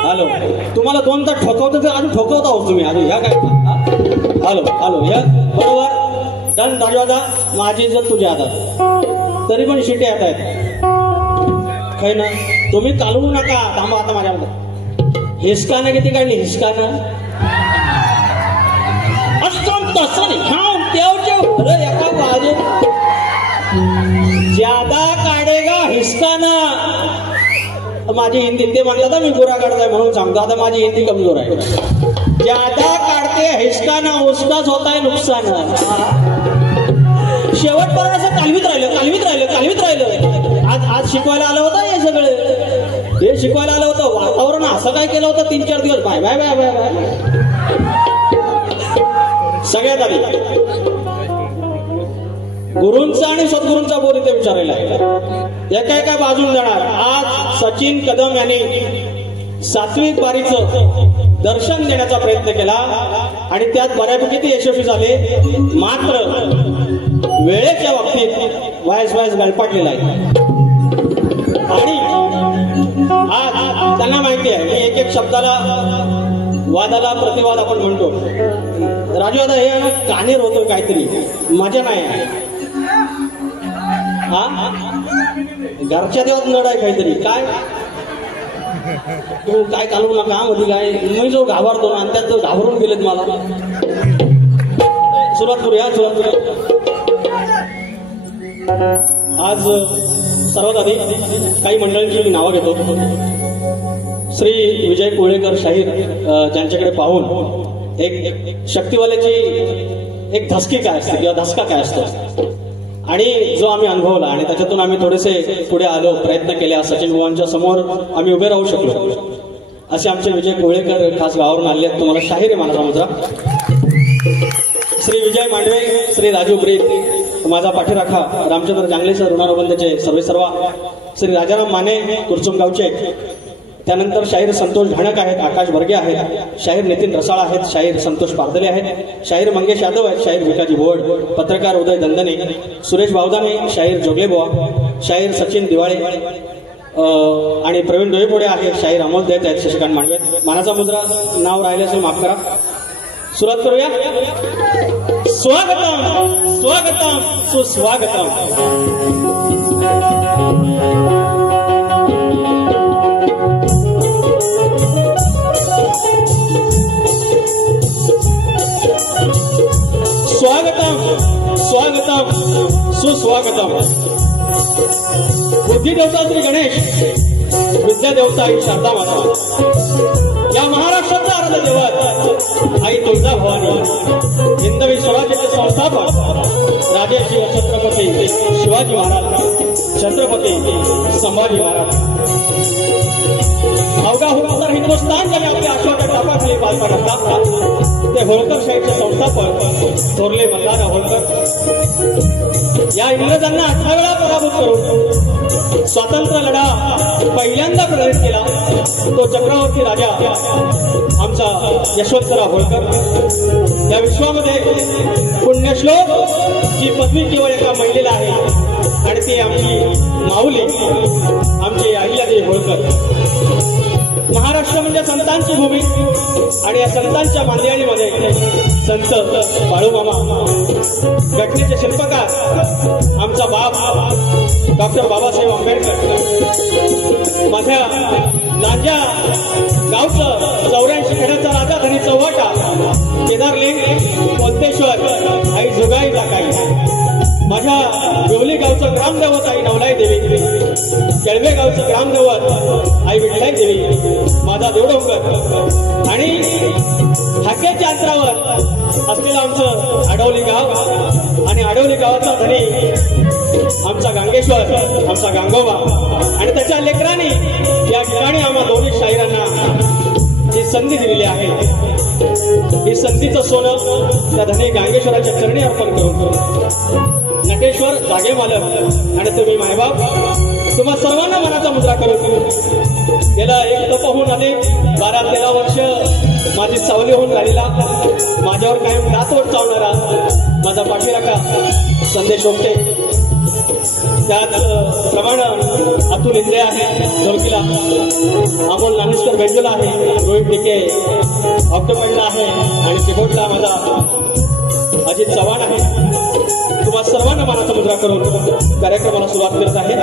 Hello, तुम्हाला दोनदा ठोकवतो तर अजून ठोकवता हो तुम्ही अजून ह्या काय. हॅलो हॅलो, या बरोबर डन. दरवाजा माझी इज्जत तुझ्या हातात, तरी पण शिट्या येत आहेत काही ना. तुम्ही कालवू नका, थांबा आता माझ्यामध्ये. हिसकानं किती काढली? हिसकानं असं तसं नाही, एका बाजू ज्यादा काढेगा हिसकाना. माझी हिंदी ते म्हणतात मी गोरा काढताय म्हणून सांगतो. आता माझी हिंदी कमजोर आहे. ज्यादा काढते हिसकाना उसकाच होत आहे नुकसान. शेवटपर्यंत असं कालवीत राहिलं. आज शिकवायला आलं होतं हे सगळं. हे शिकवायला आलं होतं. वातावरण असं काय केलं होतं 3-4 दिवस. Bye bye bye bye bye. सगळ्यात आधी गुरूंचा आणि सद्गुरूंचा बोध इथे विचारायला एका बाजून जाणार. आज सचिन कदम यांनी सात्विक बारीचं दर्शन देण्याचा प्रयत्न केला आणि त्यात बऱ्यापैकी ते यशस्वी झाले. मात्र वेळेच्या बाबतीत वायस गळपाटलेला आहे. आणि आज त्यांना माहिती आहे की एक शब्दाला वादाला प्रतिवाद आपण म्हणतो. राजू दादा हे कानेर होतो काहीतरी, मजा नाही. हा घरच्या देवात नड आहे काहीतरी. काय तू काय कालवू नका मध्ये काय. मी जो घाबरतो ना, आणि त्यात घाबरून गेलेत मला. सुरुवात करूया. आज सर्वात आधी काही मंडळींची मी नावं घेतो. श्री विजय कोळेकर शाहीर, ज्यांच्याकडे पाहून एक शक्तिवाल्याची एक धसकी काय असते किंवा धसका काय असतो आणि जो आम्ही अनुभवला आणि त्याच्यातून आम्ही थोडेसे पुढे आलो, प्रयत्न केले. सचिन बुवांच्या समोर आम्ही उभे राहू शकलो. असे आमचे विजय कोळेकर खास गावावरून आले आहेत. तुम्हाला शाहीर आहे माझा मुद्रा. श्री विजय मांडवे, श्री राजू ब्रीद माझा पाठीराखा, रामचंद्र जांगले सर ऋणानुबंधचे सर्वेसर्वा, श्री राजाराम माने कुरचुमगावचे. त्यानंतर शाहीर संतोष घाणक आहेत, आकाश बर्गे आहेत, शाहीर नितीन रसाळ आहेत, शाहीर संतोष पारदले आहेत, शाहीर मंगेश यादव आहेत, शाहीर भिकाजी भोड, पत्रकार उदय दंदने, सुरेश बावदाने, शाहीर जोगलेबुवा, शाहीर सचिन दिवाळे आणि प्रवीण डोईपोडे आहेत, शाहीर अमोल देत आहेत, शशिकांत मांडवे. मानाचा मुद्रा नाव राहिले असेल माफ करा. सुरुवात करूया. स्वागतम स्वागतम सुस्वागतम. स्वागतम स्वागतम सुस्वागतम. बुद्धी देवता श्री गणेश, विद्या देवता आई शारदा माता, या महाराष्ट्राचा आराध्य दैवत आई तुळजा भवानी, हिंदवी स्वराज्याचे संस्थापक राजर्षी छत्रपती शिवाजी महाराज, छत्रपती संभाजी महाराज. अवघा होळकर हिंदुस्थान ज्याने आपल्या आश्वाच्या टापाखाली पालता टाकला ते होळकर शाहीचे संस्थापक थोरले मल्हार होळकर. या इंग्रजांना 18 वेळा पराभूत करून स्वातंत्र्य लढा पहिल्यांदा प्रेरित केला तो चक्रवर्ती राजा आमचा यशवंतराव होळकर. या विश्वामध्ये पुण्यश्लोक ही पदवी केवळ एका महिलेला आहे आणि ती आमची माऊली, आमची अहिल्यादेवी होळकर. महाराष्ट्र म्हणजे संतांची भूमी आणि या संतांच्या मांदियाळीमध्ये संत बाळूमामा, घटनेचे शिल्पकार आमचा बाप डॉक्टर बाबासाहेब आंबेडकर, माझ्या लांजा गावचं 84 खेड्याचा राजा धनी चौहाटा, केदारलिंग, कोलतेश्वर आई जुगाई टाकाई, माझ्या देवली गावचं ग्रामदेवता आई नवलाई देवी, केळवे गावचं ग्रामदैवत आई विठ्ठलाई देवी माझा देवडोंगर आणि हाकेच्या अंतरावर असलेलं आमचं आडवली गाव आणि आडवली गावाचा धनी आमचा गांगेश्वर आमचा गांगोबा आणि त्याच्या लेकरांनी या ठिकाणी आम्हा दोन्ही शाहिरांना जी संधी दिलेली आहे ही संधीचं सोनं त्या धनी गांगेश्वराच्या चरणी अर्पण करून नटेश्वर जागे मालक आणि तुम्ही मायबाप तुम्हा सर्वांना मनाचा मुद्रा करून गेला एक तप होऊन अनेक 12-13 वर्ष माझी सावली होऊन राहिला माझ्यावर कायम दातवट चावणारा माझा पाठीराखा संदेश ओमटे त्याचप्रमाणे अतुल इंद्रे आहे ढोलकीला अमोल नानेश्वर बेंजूला आहे रोहित डिके ऑक्टोपॅडला आहे आणि कीबोर्डला माझा अजित चव्हाण आहे तुम्हा सर्वांना मनाचा मुद्रा करून कार्यक्रमाला सुरुवात करत आहे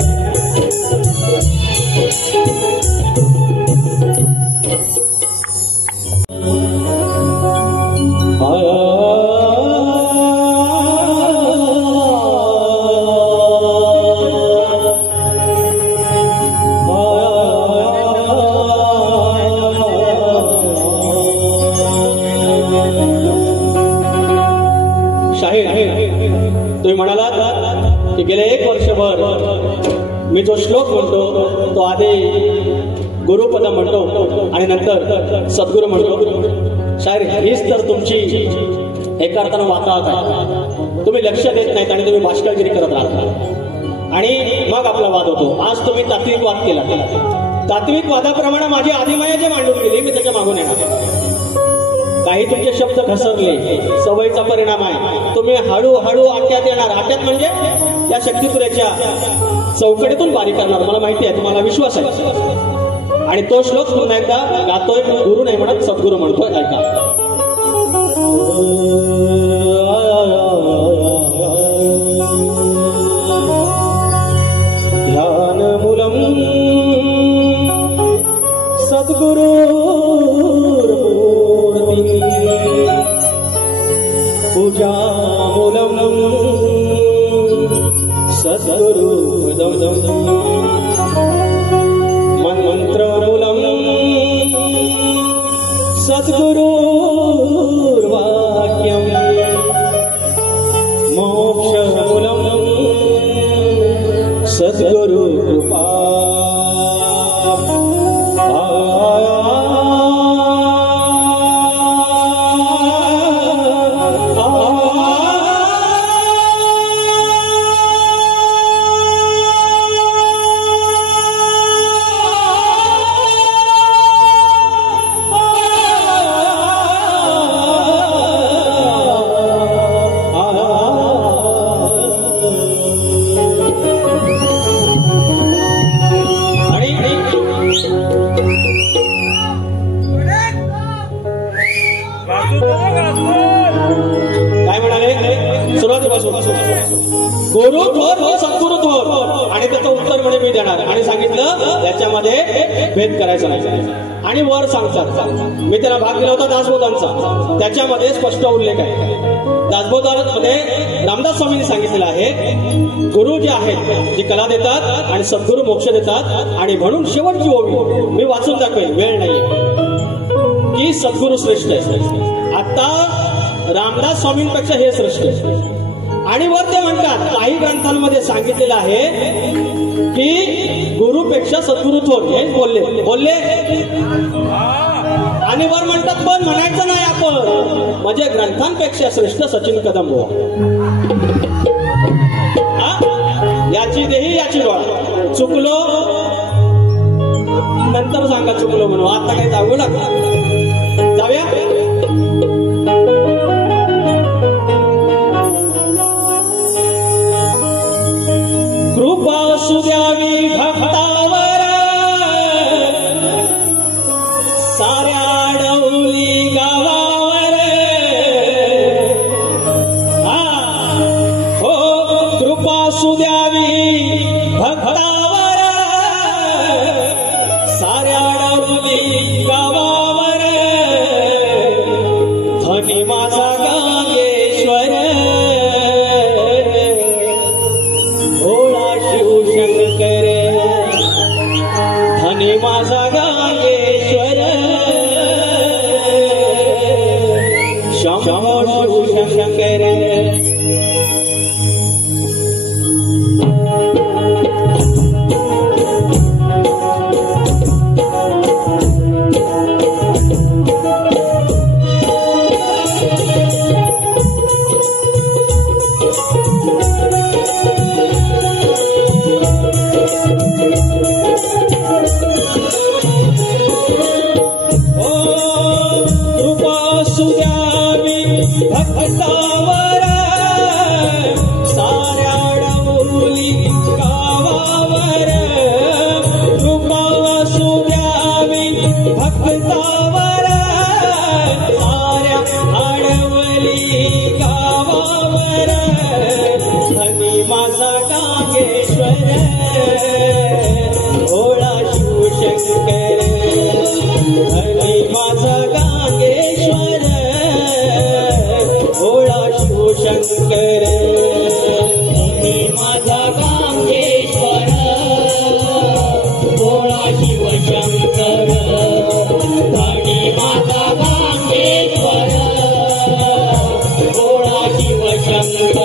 तुम्ही म्हणालात की गेले 1 वर्षभर मी जो श्लोक म्हणतो तो आधी गुरुपद म्हणतो आणि नंतर सद्गुरू म्हणतो शायर हीच तर तुमची एका अर्थानं वाताहत आहे तुम्ही लक्ष देत नाहीत आणि तुम्ही भाष्करगिरी करत राहता आणि मग आपला वाद होतो आज तुम्ही तात्विक वाद केला तात्विक वादाप्रमाणे माझी आदिमाया जे मांडून गेली मी त्याच्या मागून येणार काही तुमचे शब्द घसरले सवयीचा परिणाम आहे तुम्ही हळूहळू आट्यात येणार आट्यात म्हणजे त्या शक्तिपुरेच्या चौकटीतून बारीक करणार मला माहिती आहे तुम्हाला विश्वास आहे आणि तो श्लोक पुन्हा एकदा गातोय गुरु नाही म्हणत सद्गुरू म्हणतोय ऐका ध्यान मूलम सद्गुरू पूजा मूलम सद्गुरु मंत्र मूलम सद्गुरु वाक्यम मोक्ष मूलम सद्गुरु कृपा काय म्हणाले गुरु थोर हो सद्गुरु थोर आणि त्याचं उत्तर म्हणे मी देणार आणि सांगितलं त्याच्यामध्ये भेद करायचा नाही आणि वर सांगतात मी त्याला भाग दिला होता दासबोधांचा त्याच्यामध्ये स्पष्ट उल्लेख आहे दासबोधांमध्ये रामदास स्वामींनी सांगितलेलं आहे गुरु जे आहेत जे कला देतात आणि सद्गुरु मोक्ष देतात आणि म्हणून शेवटची ओवी मी वाचून दाखवेन वेळ नाही की सद्गुरु श्रेष्ठ आहे आता रामदास स्वामींपेक्षा हे श्रेष्ठ आहे आणि वर ते म्हणतात काही ग्रंथांमध्ये सांगितलेलं आहे की गुरुपेक्षा सद्गुरु थोर हेच बोलले आणि वर म्हणतात पण म्हणायचं नाही आपण म्हणजे ग्रंथांपेक्षा श्रेष्ठ सचिन कदम याची देही याची डोळा चुकलो नंतर सांगा चुकलो म्हणून आता काही सांगू नका जाऊया कृपा सुद्यावी भक्तावर साऱ्या डौली गावावर हो कृपा सुद्यावी भक्तावर साऱ्या डौली गावावर धनी माझा गांगेश्वर भोळा शिवशंकर धनी माझा गांगेश्वर शंभो शिवशंकर भक्तावर साऱ्या डौली गावावर कृपा सुद्यावी भक्तावर साऱ्या आडवली गावावर धनी माझा गांगेश्वर भोळा शिवशंकर धनी माझा गांगेश्वर भोळा शिवशंकर धनी माझा गांगेश्वर भोळा शिवशंकर धनी माझा गांगेश्वर भोळा शिवशंकर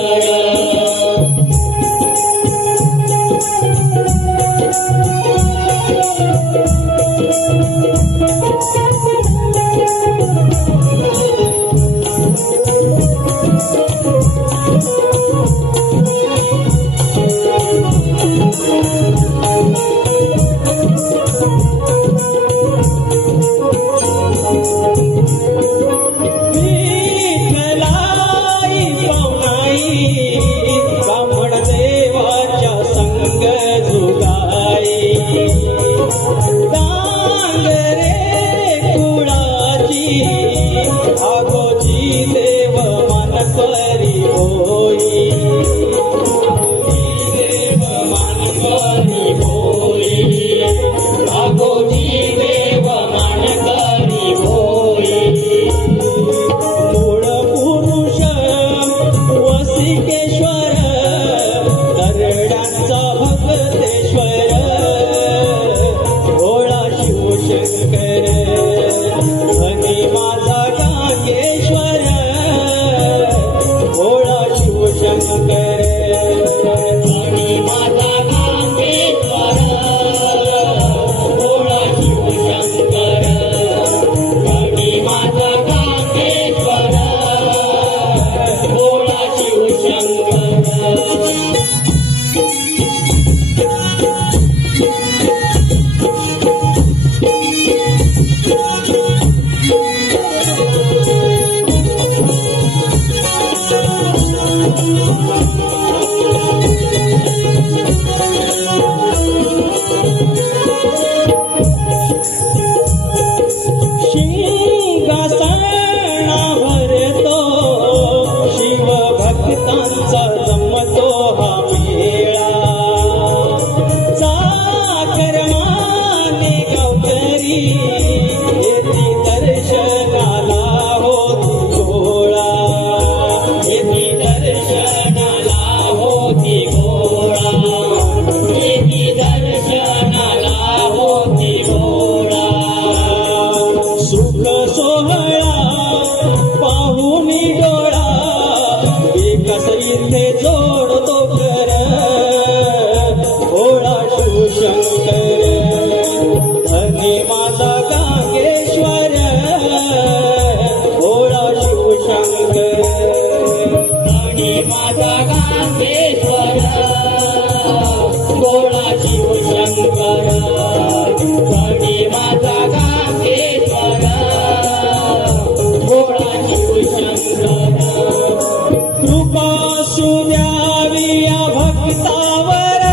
भक्तावर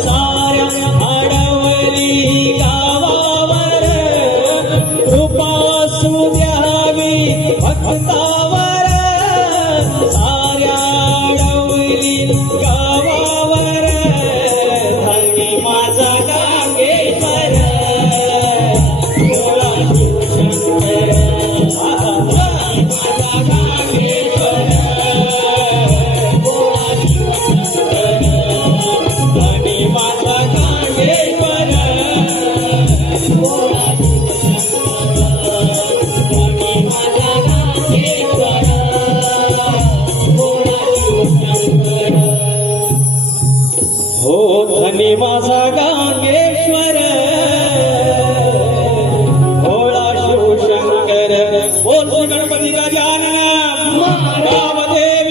साऱ्या आडवली गावावर वर भोळा शिवशंकर बोल श्री गणपती गजानन महादेव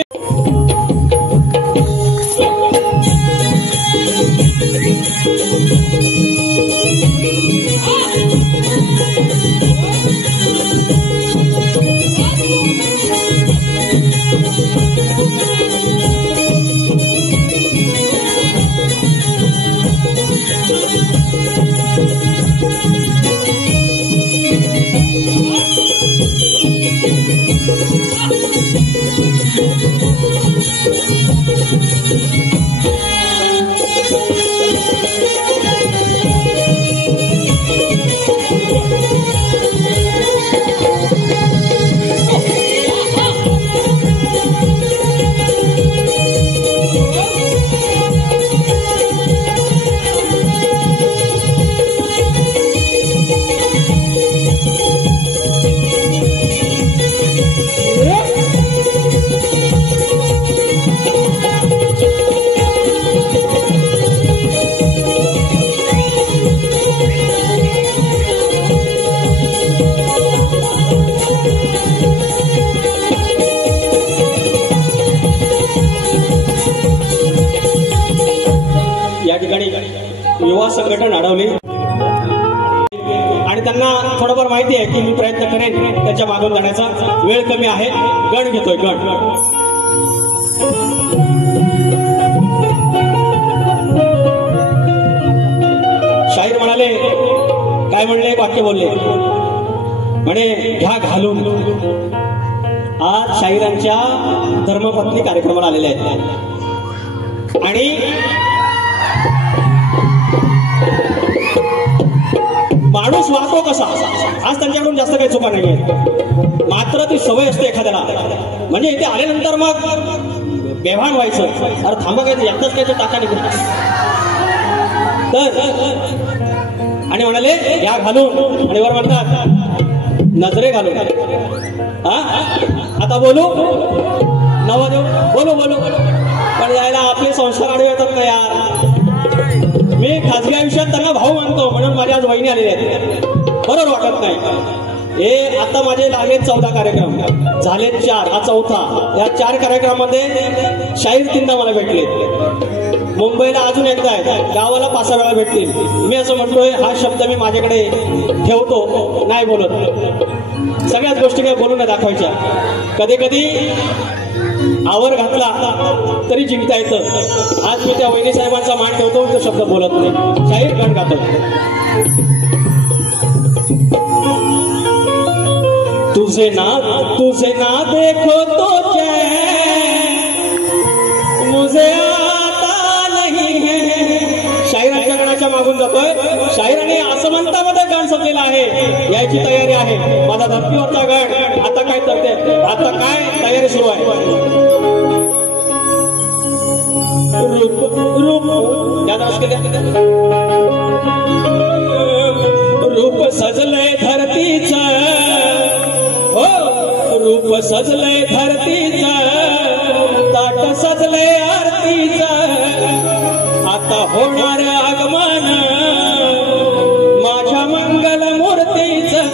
युवा संघटन अडवले आणि त्यांना थोडंफार माहिती आहे की मी प्रयत्न करेन त्याच्या मागून जाण्याचा. वेळ कमी आहे. गण घेतोय. गण शाहीर म्हणाले, काय म्हणले, वाक्य बोलले म्हणे, घ्या घालून. आज शाहिरांच्या धर्मपत्नी कार्यक्रमाला आलेल्या आहेत आणि माणूस वागतो कसा, आज त्यांच्याकडून जास्त काही चुका नाही आहेत. मात्र ती सवय असते एखाद्याला, म्हणजे इथे आल्यानंतर मग बेभान व्हायचं. अरे थांबा, काय एकदाच काय टाका निघून तर. आणि म्हणाले या घालून आणि वर म्हणतात नजरे घालून. आता बोलू नवा देऊ, बोलू बोलू, पण यायला आपले संस्कार आडवे येतात ना यार. मी खाजगी आयुष्यात त्यांना भाऊ मानतो म्हणून माझ्या आज वहिनी आलेल्या आहेत. बरोबर वाटत नाही. हे आता माझे लागले 14 कार्यक्रम झाले, 4 हा चौथा. या 4 कार्यक्रमामध्ये शाहीर 3दा मला भेटले. मुंबईला अजून एकदा आहे, गावाला 5 वेळा भेटतील. मी असं म्हणतोय हा शब्द मी माझ्याकडे ठेवतो, नाही बोलत. सगळ्याच गोष्टी काय बोलून नाही दाखवायच्या. कधी कधी आवर घातला तरी जिंकता येतं. आज मी त्या वहिनी साहेबांचा मान ठेवतो, तो शब्द बोलत नाही. शाहीर गण गातो. तुझे ना देखो तो चैन मुझे आता नहीं है. शाहिरांच्या गणाच्या मागून जातोय. शाहिराने आसमंतामध्ये गाण संपलेलं आहे, याची तयारी आहे. माझा धर्तीवरचा गण आता काय करते, आता काय तयारी सुरू आहे. रूप सजलय धरतीचं, हो रूप सजलय धरतीचं, ताट सजलय आरतीचं. आता होणार आगमन माझ्या मंगल मूर्तीचं.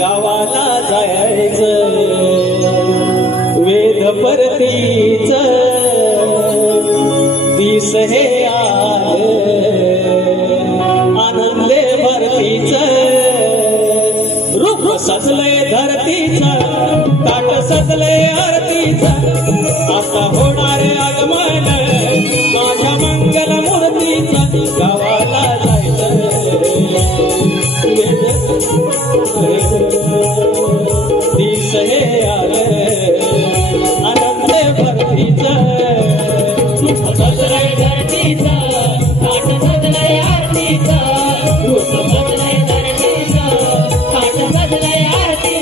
गावाला जायचं वेद परतीचं, दिस हे आनंदे भरतीचं. रूप सजलय धरतीचं, ताट सजलय आरतीचं. आता होणारे आगमन माझ्या मंगल मूर्तीचं. गावाला जायचं दिस हे आनंद भरतीचं. रूप सजलय धरतीचं, ताट सजलय आरतीचं. रूप सजलय धरतीचं, ताट सजलय आरतीचं.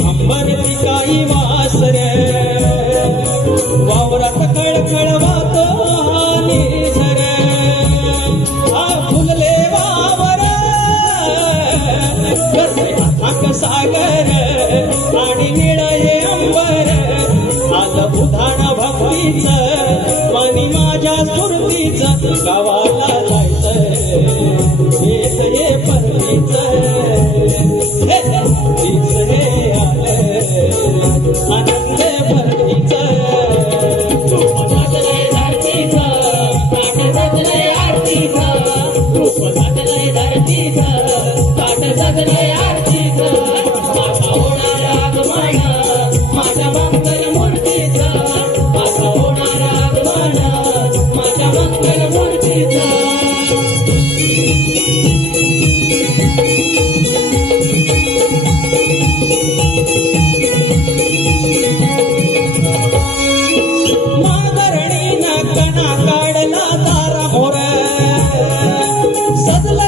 हंबरती काही वासर वावरात खळखळ वातो निझर फुलले वावर करते अथाक सागर आणि निळये अंबर आलं उधाण भक्तीच मनी माझ्या स्फूर्तीच गावाला जायचं हेच हे परतीच तीच हे आलं आनंद भरतीच रूप साजलंय धरतीचं ताट सजलंय आरतीचं रूप साजलंय धरतीचं ताट सजलंय आरतीचं माझा होणार आगमन माझ्या मंगल मूर्तीचं माझा होणार आगमन माझ्या मंगल मूर्तीचं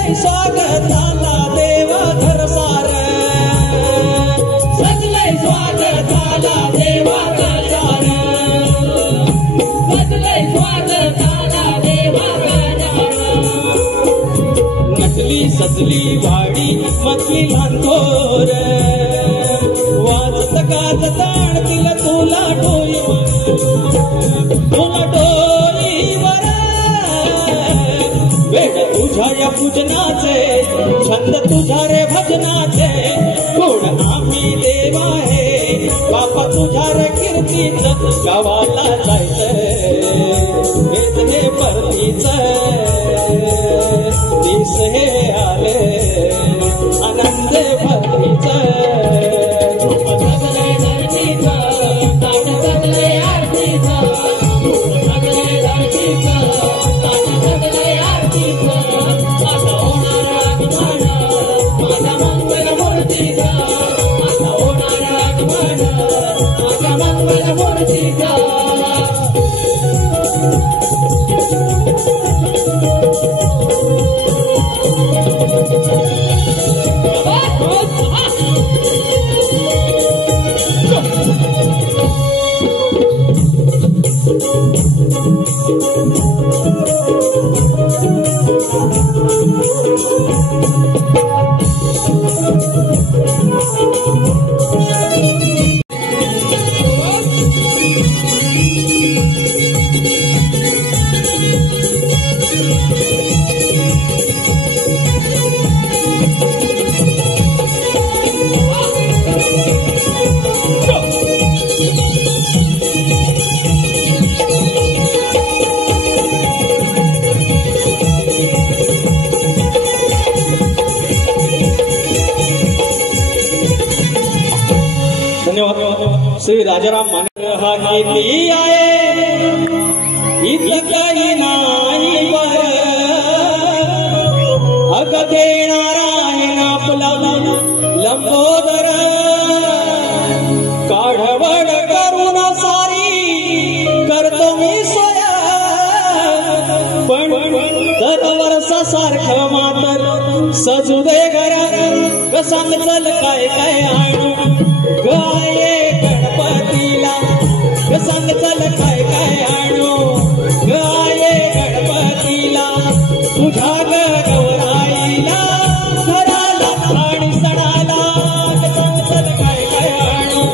स्वागताला देवा घर सार सजलंय स्वागताला देवा घर सार सजलंय स्वागताला देवा घर नटली सजली वाडी मथली लहानखोर वाजत गाजत आणतील तुला डोईवर वेळ तुझ्या या पूजनाचे छंद तुझा रे भजनाचे कोण आम्ही देवा हे बापा तुझ्या रे कीर्तीच गावाला जायचं हेच हे परतीच दिस हे आले आनंद भरतीच रूप सजलंय धरतीचं ताट सजलंय आरतीचं रूप सजलंय धरतीचं ताट सजलंय आरतीचं माझा होणार आगमन माझ्या मंगल मूर्तीचं माझा होणार आगमन माझ्या मंगल मूर्तीचं श्री राजाराम माने हा किती आहे इथं काही नाही बर अग देणारा आहे ना आपला लंबोदर काढवड करून सारी करतो मी सोया पण दरवर्षा सारखं मातर सजू दे घर सांग चल काय काय आणू गाये गणपतीला सांग चल काय काय आणू गाये गणपतीला तुझ्या गौराईला घराला आणि सणाला सांग चल काय काय आणू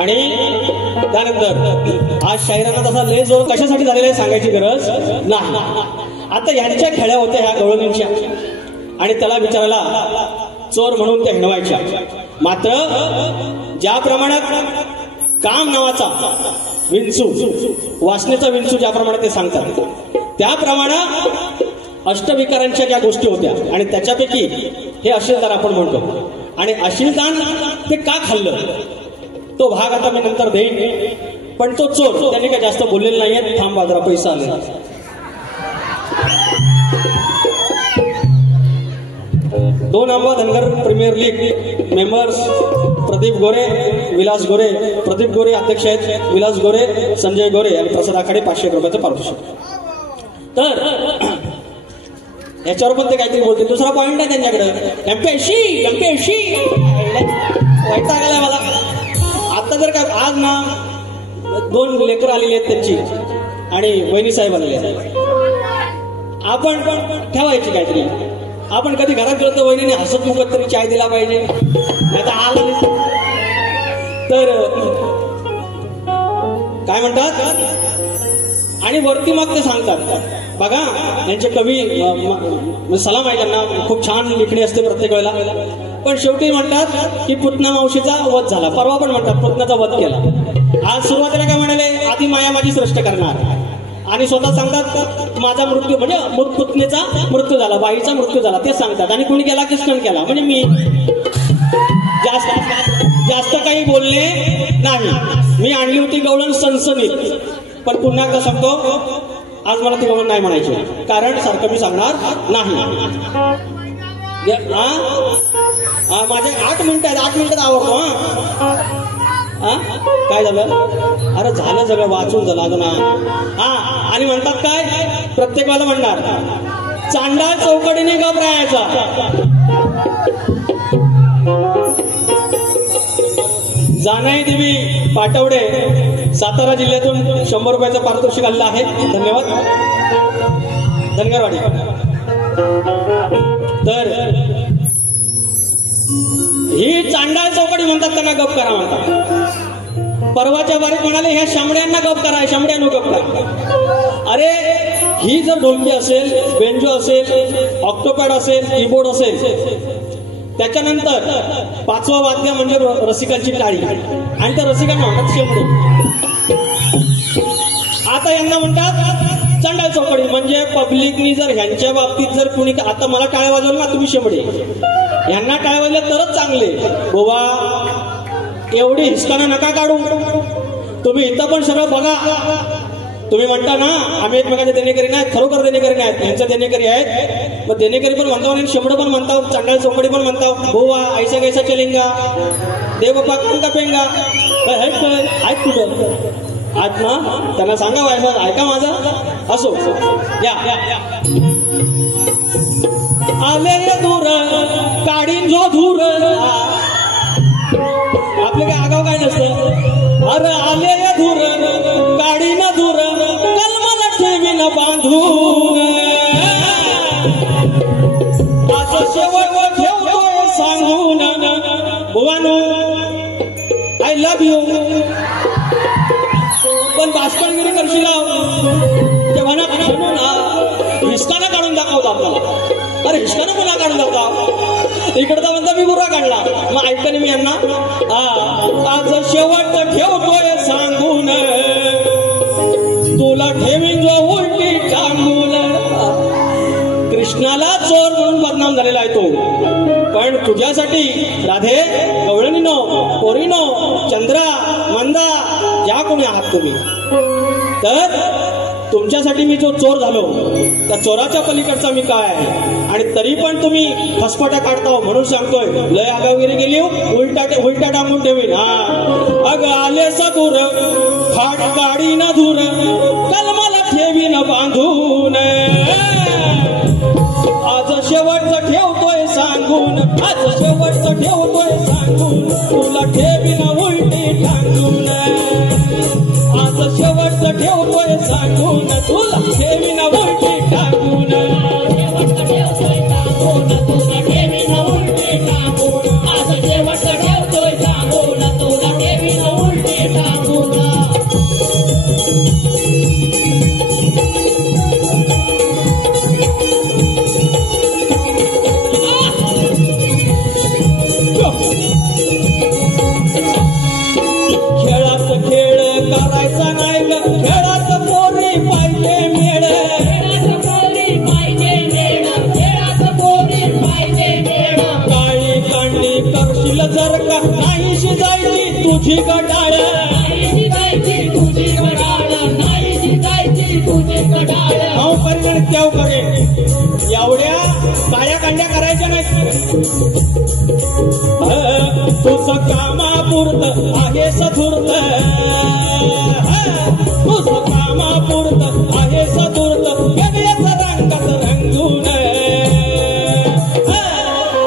आणि त्यानंतर आज शाहिरांना तसा लय जोर कशासाठी झालेला आहे सांगायची गरज नाही. आता यांच्या खेळ्या होत्या ह्या गवळणींच्या आणि त्याला विचारायला चोर म्हणून त्या हिणवायच्या. मात्र ज्याप्रमाणे काम नावाचा विंचू वासनेचा विंचू ज्याप्रमाणे ते सांगतात त्याप्रमाणे अष्टविकारांच्या ज्या गोष्टी होत्या आणि त्याच्यापैकी हे अशीलदान आपण म्हणतो. आणि अशीलदान ते का खाल्लं तो भाग आता मी नंतर देईन. पण तो चोर त्यांनी काय जास्त बोललेला नाहीये. थांब बाजरा पैसा आलेला. दोन आंबा Dhangar premier league members Pradeep Gore, Vilas Gore. Pradeep Gore अध्यक्ष आहेत, विलास गोरे, संजय गोरे आणि प्रसाद आखाडे 500 रुपयाचं पारितोषिक. तर याच्यावर पण ते काहीतरी बोलते. दुसरा पॉइंट आहे त्यांच्याकडे एमपीएससी वैताग आलाय मला. आता जर का आज ना 2 लेकर आलेली आहेत त्यांची आणि वहिनी साहेब आलेले आहेत. आपण ठेवायची काहीतरी. आपण कधी घरात गेलो तर वहिनीने हसत मुखत तरी चाय दिला पाहिजे. आता आला तर काय म्हणतात आणि वरती मग ते सांगतात बघा यांचे कवी सलाम आहे त्यांना. खूप छान लिखणी असते प्रत्येक वेळेला. पण शेवटी म्हणतात की पुतना मावशीचा वध झाला. परवा पण म्हणतात पुतनाचा वध केला. आज सुरुवातीला काय म्हणाले, आधी माया माझी सृष्ट करणार आणि स्वतः सांगतात माझा मृत्यू म्हणजे पुतनेचा मृत्यू झाला, बाईचा मृत्यू झाला ते सांगतात. आणि कुणी केला, कृष्णन केला. म्हणजे मी जास्त काही बोलले नाही. मी आणली होती गवळण सनसनीत. पण पुन्हा एकदा सांगतो, आज मला ती गवळण नाही म्हणायची, कारण सारखं मी सांगणार नाही. माझे 8 मिनिटं आहेत, 8 मिनिटात आवडतो. काय झालं, अरे झालं सगळं वाचून झालं अजून. आणि म्हणतात काय, प्रत्येक वेळेला म्हणणार चांडाळ चौकडीने गप राहायचा. जानाई देवी पाटवडे सातारा जिल्ह्यातून 100 रुपयाचं पारितोषिक आलेलं आहे. धन्यवाद. धनगरवाडी. तर ही चांडाळ चौकडी म्हणतात, त्यांना गप करा म्हणतात. परवाच्या बारीत म्हणाले ह्या शामड्यांना गप करा, शामड्यांना गप करा. अरे ही जर ढोलकी असेल, बेंजो असेल, ऑक्टोपॅड असेल, कीबोर्ड असेल, त्याच्यानंतर 5वं वाद्य म्हणजे रसिकांची टाळी. आणि त्या रसिकांना म्हणतात शेमडे. आता यांना म्हणतात चांडाळ चौकडी. म्हणजे पब्लिकनी जर ह्यांच्या बाबतीत जर कुणी आता मला टाळ्या वाजवलं ना, तुम्ही शेमडे. यांना टाळ्या वाजल्या तरच चांगले. बाबा एवढी हिसकाना नका काढू. तुम्ही इथं पण सगळं बघा. तुम्ही म्हणता ना आम्ही एकमेकांचे देणेकरी नाहीत, खरोखर देणेकरी नाहीत, यांच्या देणेकरी आहेत. मग देणेकरी पण म्हणता आणि शेमडं पण म्हणता, चांडाळ चौकडी पण म्हणता. बोवा ऐसा कैसा चलेंगा, देव बाप्पा का पेंगा. ऐक कुठं आज ना त्यांना सांगा व्हायचं, ऐका माझा. असो या आले दूर काढीन जो धूर. आपले काय आगाव काय नसतं. अरे आले धूर काढीन धूर, कलमाला ठेवीन बांधून. आज शेवट ठेवतोय सांगून, भुवानो आय लव्ह यू. पण बाष्कळगिरी करशील तेव्हा हिसकाना काढून दाखवतो आपल्याला. अरे हिसकाना पुन्हा काढून दाखवता, इकडचा म्हणता मी बुरा काढला. मग ऐकते मी यांना, आज शेवट ठेवतोय सांगून, तुला ठेवीन जो उलटी टांगून. कृष्णाला चोर म्हणून बदनाम झालेला आहे तो. पण तुझ्यासाठी राधे, गवळणीनो, पोरीनो, चंद्रा, मंदा, ज्या कोणी आहात तुम्ही, तर तुमच्यासाठी मी जो चोर झालो, त्या चोराच्या पलीकडचा मी काय आहे. आणि तरी पण तुम्ही फसफटा काढता म्हणून सांगतोय, लय आगावगिरी गेली, उलटा टांगून ठेवीन. अग आले दूर फाट काढी ना धूर, कलमाला ठेवीन बांधून. आज शेवटचं ठेवतोय सांगून, आज शेवटचं ठेवतोय सांगून, तुला ठेवीन उलटी टांगून. आज शेवटचं ठेवतोय सांगून, तुला ठेवीन उलटी टांगून. शेवटचं ठेवतोय सांगून, तुला ठेवीन उलटी टांगून. आज शेवटचं ठेवतोय सांगून, तुला ठेवीन उलटी टांगून. तुझी गडाळ, हो परिगण त्याव करे एवढ्या काळ्या कांड्या करायच्या नाहीत. तुझं कामापुरत आहे सधुर्त, तुझं कामापुरत आहे सधुर्त, गणेश रंगात रंगून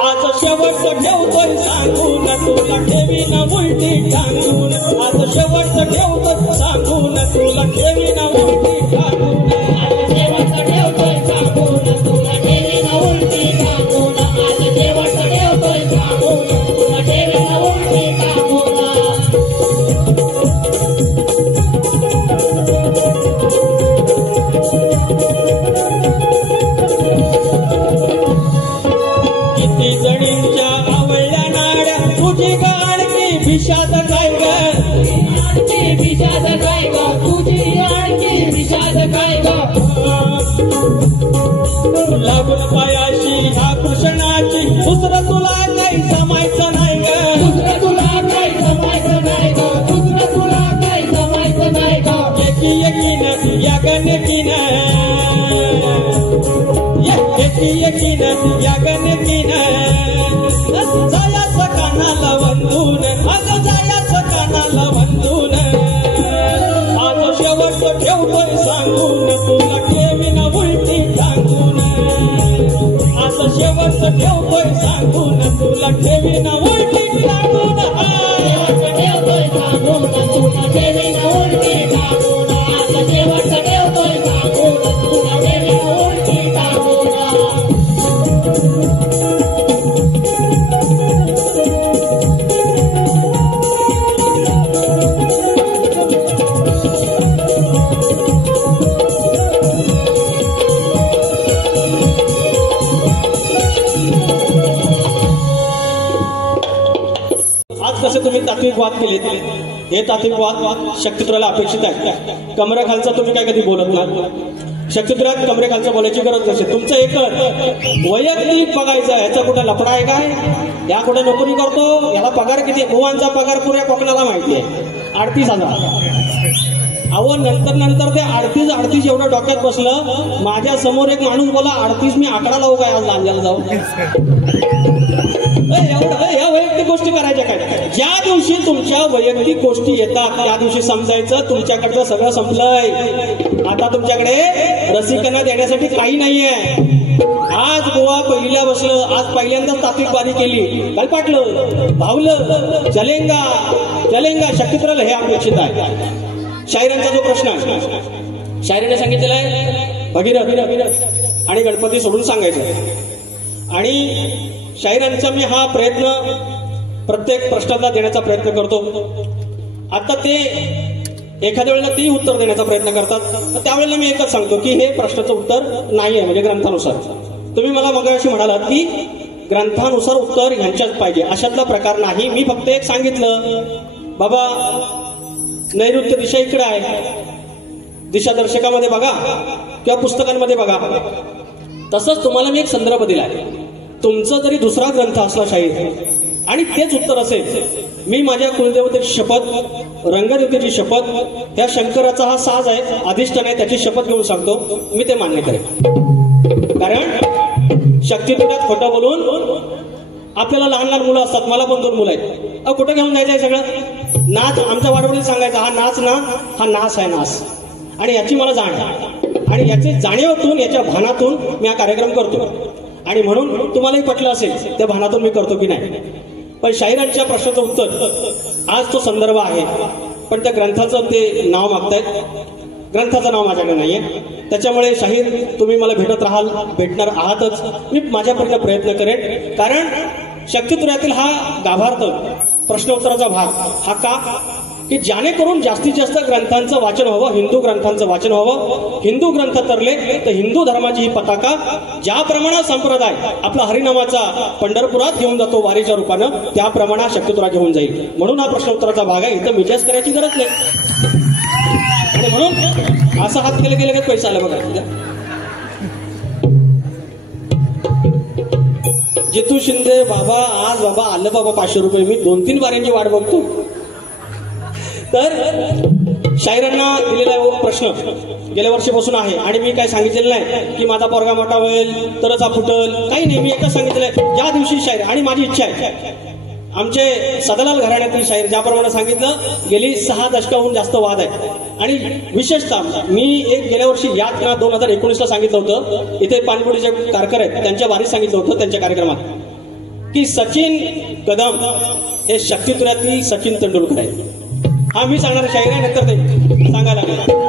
आज शेवटचं ठेवतोय सांगून, तुला ठेवीन उलटी टांगून. आज शेवटचं ठेवतोय सांगून, तुला ठेवीन उलटी टांगून. विषाद काय ग, विषाद काय ग, तुझी आणखी विषाद काय ग. लागून पायाशी ह्या कृष्णाची दुसरं तुला काही जमायचं नाही ग, दुसरं तुला काही जमायचं नाही ग, दुसरं तुला काही जमायचं नाही ग. एकी एकीनं या गणकीनं, एकी एकीनं या गणकीनं जायाचं कानाला वंदून, आज जायाचं कानाला वंदून. आज शेवटचं ठेवतोय सांगून, तुला ठेवीन उलटी टांगून. आज शेवटचं ठेवतोय सांगून, तुला ठेवीन उलटी टांगून. शेवटचं ठेवतोय सांगून, तुला ठेवीन उलटी टांगून. आज शेवटचं ठेवतोय सांगून, तुला ठेवीन उलटी टांगून. तुम्ही तात्विक वाद केले, हे तात्विक वाद शक्तिपुराला अपेक्षित आहे. कमरेखालचा तुम्ही काय कधी बोलत नाही. शक्तिपुरात कमरेखालचं बोलायची गरज नसेल. तुमचं एक वैयक्तिक बघायचं, ह्याचा कुठं लफडा आहे काय, या कुठे नोकरी करतो, याला पगार किती. भुवांचा पगार पुऱ्या कोकणाला माहिती आहे 38,000. अहो नंतर ते 38 एवढं डोक्यात बसलं. माझ्या समोर एक माणूस बोला 38 मी आकडा लावू काय आज लांजाला जाऊ. या वैयक्तिक गोष्टी करायच्या काय. ज्या दिवशी तुमच्या वैयक्तिक गोष्टी येतात त्या दिवशी समजायचं तुमच्याकडचं सगळं संपलंय. आता तुमच्याकडे रसिकांना देण्यासाठी काही नाहीये. आज गोवा पहिल्या बसलं, आज पहिल्यांदाच तात्विक बारी केली, काय पाटलं भावलं चलेंगा चलेंगा. शक्तिपुराला हे अपेक्षित आहे. शाहिरांचा जो प्रश्न आहे, शाहिराने सांगितलेला आहे भगीरथ आणि गणपती सोडून सांगायचं. आणि शाहिरांचा मी हा प्रयत्न प्रत्येक प्रश्नाला देण्याचा प्रयत्न करतो. आता ते एखाद्या वेळेला तेही उत्तर देण्याचा प्रयत्न करतात, तर त्यावेळेला मी एकच सांगतो की हे प्रश्नाचं उत्तर नाही आहे. म्हणजे ग्रंथानुसार तुम्ही मला मगाशी म्हणालात की ग्रंथानुसार उत्तर ह्यांच्याच पाहिजे, अशातला प्रकार नाही. मी फक्त एक सांगितलं बाबा नैऋत्य दिशा इकडे आहे, दिशादर्शकामध्ये बघा किंवा पुस्तकांमध्ये बघा. तसंच तुम्हाला मी एक संदर्भ दिलाय. तुमचा जरी दुसरा ग्रंथ असला शाहीर आणि तेच उत्तर असेल, मी माझ्या कुलदेवतेची शपथ, रंगदेवतेची शपथ, या शंकराचा हा साज आहे, अधिष्ठान आहे, त्याची शपथ घेऊन सांगतो मी ते मान्य करेन. कारण शक्तिपीठात खोटं बोलून आपल्याला लहान लहान मुलं असतात. मला पण 2 मुलं आहेत. कुठं घेऊन जायचं आहे सगळं नाच. आमच्या वाडवडीत सांगायचं हा नाच ना, हा नाच आहे नाच. आणि याची मला जाण आहे आणि याची जाणीवतून, याच्या भानातून मी हा कार्यक्रम करतो. आणि म्हणून तुम्हालाही पटलं असेल त्या भानातून मी करतो की नाही. पण शाहिरांच्या प्रश्नाचं उत्तर आज तो संदर्भ आहे, पण त्या ग्रंथाचं ते नाव मागतायत. ग्रंथाचं नाव माझ्याकडे नाहीये. त्याच्यामुळे शाहीर तुम्ही मला भेटत राहाल, भेटणार आहातच. मी माझ्यापर्यंत प्रयत्न करेन. कारण शक्तिपुरातील हा गाभार्थ प्रश्नोत्तराचा भाग हा का, की जेणेकरून जास्तीत जास्त ग्रंथांचं वाचन व्हावं, हिंदू ग्रंथांचं वाचन व्हावं. हिंदू ग्रंथ तरले तर हिंदू धर्माची ही पताका ज्याप्रमाणे संप्रदाय आपला हरिनामाचा पंढरपुरात घेऊन जातो वारीच्या रूपानं, त्याप्रमाणे शक्तिपुरा घेऊन जाईल. म्हणून हा प्रश्नोत्तराचा भाग आहे. इथं मिजाज करायची गरज नाही. आणि म्हणून असं हात केले गेले पैसा आला बघा. जितू शिंदे बाबा, आज बाबा आलं बाबा 500 रुपये. मी 2-3 वाऱ्यांची वाट बघतो. तर शाहिरांना दिलेला प्रश्न गेल्या वर्षीपासून आहे आणि मी काय सांगितलेलं नाही की माझा पोरगा मोठा होईल तरच हा फुटल, काही नाही. मी एकच सांगितलंय ज्या दिवशी शाहीर, आणि माझी इच्छा आहे आमचे सदालाल घराण्यातील शाहीर ज्याप्रमाणे सांगितलं, गेली 6 दशकाहून जास्त वाद आहे. आणि विशेषतः मी गेल्या वर्षी यात ना 2019ला सांगितलं होतं, इथे पाणीपुरीचे कारकर आहेत त्यांच्या वारीत सांगितलं होतं त्यांच्या कार्यक्रमात, की सचिन कदम हे शक्तितुल्यातील सचिन तेंडुलकर आहे. हा मी सांगणार शाहीर आहे, नंतर ते सांगायला लागला.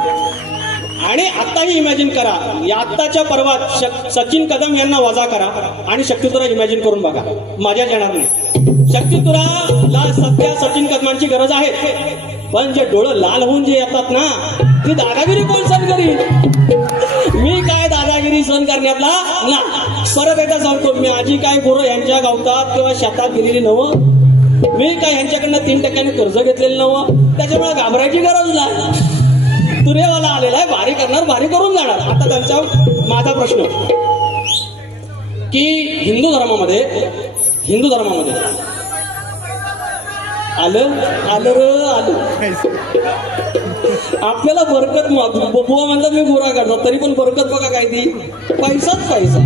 आणि आताही इमॅजिन करा, या आत्ताच्या पर्वात सचिन कदम यांना वजा करा आणि शक्तितुरा इमॅजिन करून बघा, मजाच येणार नाही. शक्तितुराला सध्या सचिन कदमांची गरज आहे, पण जे डोळं लाल होऊन जे येतात ना, ती दादागिरी कोण सहन करील? मी काय दादागिरी सहन करण्यातला ना. परत एकदा सांगतो, मी आजी काय गुरु यांच्या गावतात किंवा शेतात गेलेली नवं, मी काय यांच्याकडनं 3% कर्ज घेतलेलं नवं, त्याच्यामुळे घाबरायची गरज नाही. तुरेवाला आलेला आहे, भारी करणार, भारी करून जाणार. आता त्यांचा माझा प्रश्न की हिंदू धर्मामध्ये आलं आपल्याला बरकत, बुवा म्हणतात मी गोरा करतात, तरी पण बरकत बघा काय ती, पैसाच पैसा.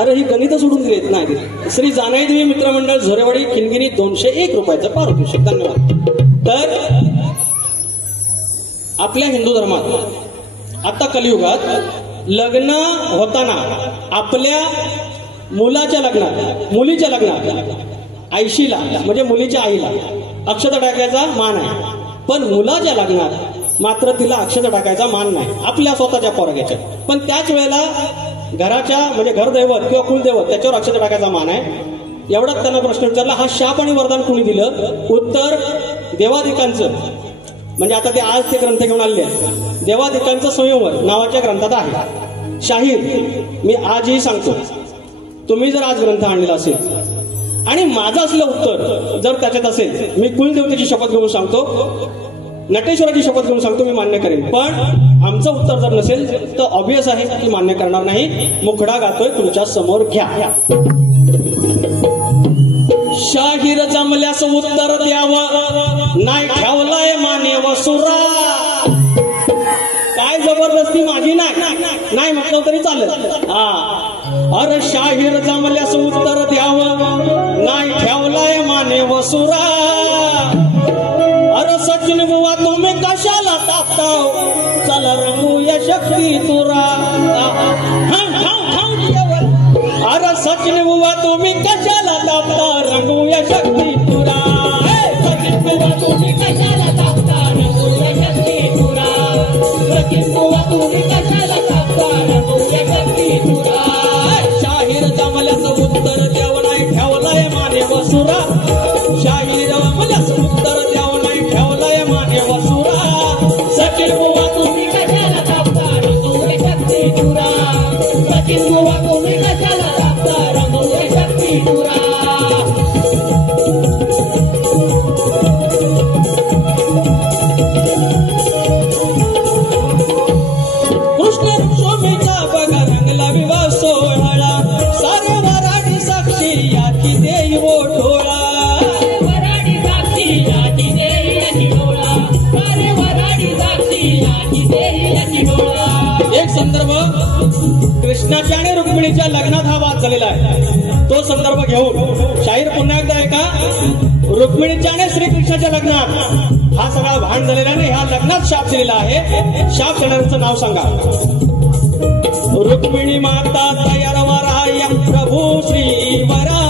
अरे ही गणित सोडून दिलेत नाही. श्री जानाईदेवी मित्रमंडळ झोरेवाडी खिलगिरी 201 रुपयाचं पारितोषिक, धन्यवाद. तर आपल्या हिंदू धर्मात आता कलियुगात लग्न होताना आपल्या मुलीच्या लग्नात आईशीला म्हणजे मुलीच्या आईला अक्षता टाकायचा मान आहे, पण मुलाच्या लग्नात मात्र तिला अक्षता टाकायचा मान नाही, आपल्या स्वतःच्या पोरग्याच्या. पण त्याच वेळेला घराच्या म्हणजे घरदैवत किंवा कुलदैवत त्याच्यावर अक्षता टाकायचा मान आहे. एवढाच त्यांना प्रश्न विचारला, हा शाप आणि वरदान कोणी दिलं? उत्तर देवादिकांचं, म्हणजे आता ते आज ते ग्रंथ घेऊन आलेले आहेत. देवादिकांचं संयमवर नावाच्या ग्रंथात आहे. शाहीर मी आजही सांगतो, तुम्ही जर आज ग्रंथ आणलेला असेल आणि माझं असलं उत्तर जर त्याच्यात असेल, मी कुलदेवतेची शपथ घेऊन सांगतो, नटेश्वराची शपथ घेऊन सांगतो, मी मान्य करेन. पण आमचं उत्तर जर नसेल तर ऑब्वियस आहे की मान्य करणार नाही. मुखडा गातोय तुमच्या समोर, घ्या. शाहीर जमल्यास उत्तर द्यावं, नाही ठेवलाय माने वसुरा. काय जबरदस्ती माझी नाही म्हटलं तरी चालेल. अरे शाहीर जमल्यास उत्तर द्यावं, नाही ठेवलाय माने वसुरा. अरे सचिन बुवा तुम्ही कशाला तापताव, चला रंगूया शक्ती तुरा. अरे सचिन बुवा तुम्ही कशाला तापता, रंगूया शक्ती तुरा. सचिन बुवा तुम्ही कशाला तापता, रंगूया शक्ती तुरा. सचिन बुवा तुम्ही कशाला तापता, रंगूया शक्ती तुरा. शाहीर जमल्याचं उत्तर द्यावं, नाही ठेवलाय माने वसुरा. शाहीर जमल्याचं उत्तर द्यावं, नाही ठेवलाय माने वसुरा. सचिन बुवा तुम्ही कशाला तापता, रंगूया शक्ती तुरा. सचिन बुवा तुम्ही कशाला तापता, रंगूया शक्ती तुरा. एक संदर्भ कृष्णाच्या आणि रुक्मिणीच्या लग्नात हा वाद झालेला आहे, तो संदर्भ घेऊन शाहीर पुन्हा एकदा एका रुक्मिणीच्या आणि श्रीकृष्णाच्या लग्नात हा सगळा भांड झालेला आहे. ह्या लग्नात शाप दिलेला आहे. शाप देणाऱ्यांचं नाव सांगा. रुक्मिणी माता तयार वराय प्रभू श्रीवरा.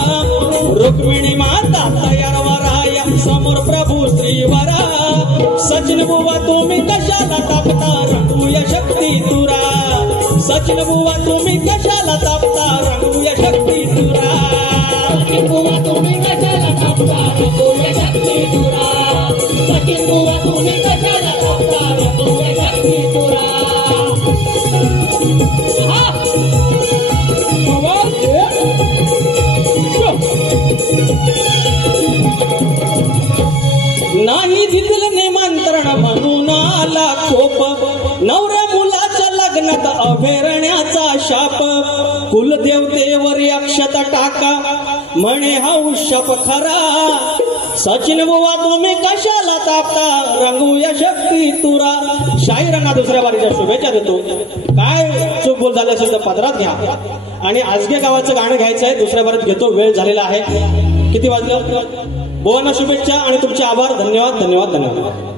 रुक्मिणी माता तयार वराय समोर प्रभू श्रीवरा. सचिन बुवा तुम्ही कशाला तापता, रंगूया शक्ती तुरा. सचिन बुवा तुम्ही कशाला तापता, रंगूया शक्ती तुरा. सचिन बुवा तुम्ही कशाला तापता, रंगूया शक्ती तुरा. सचिन बुवा तुम्ही कशाला तापता, रंगूया शक्ती तुरा. नाही दिलं निमंत्रण म्हणून आला कोप. नवऱ्या मुलाच्या लग्नात अभेरण्याचा शाप. कुलदेवतेवर अक्षता टाका म्हणे हा शाप खरा. सचिन बुवा तुम्ही कशाला तापता, रंगूया शक्ती तुरा. शाहीरांना दुसऱ्या बारीच्या शुभेच्छा देतो. काय चूक बोल झाली असेल तर पदरात घ्या. आणि आजगे गावाचं गाणं घ्यायचं आहे, दुसऱ्या बारीत घेतो. वेळ झालेला आहे. किती वाजलं? बुवांना शुभेच्छा आणि तुमचे आभार. धन्यवाद धन्यवाद धन्यवाद.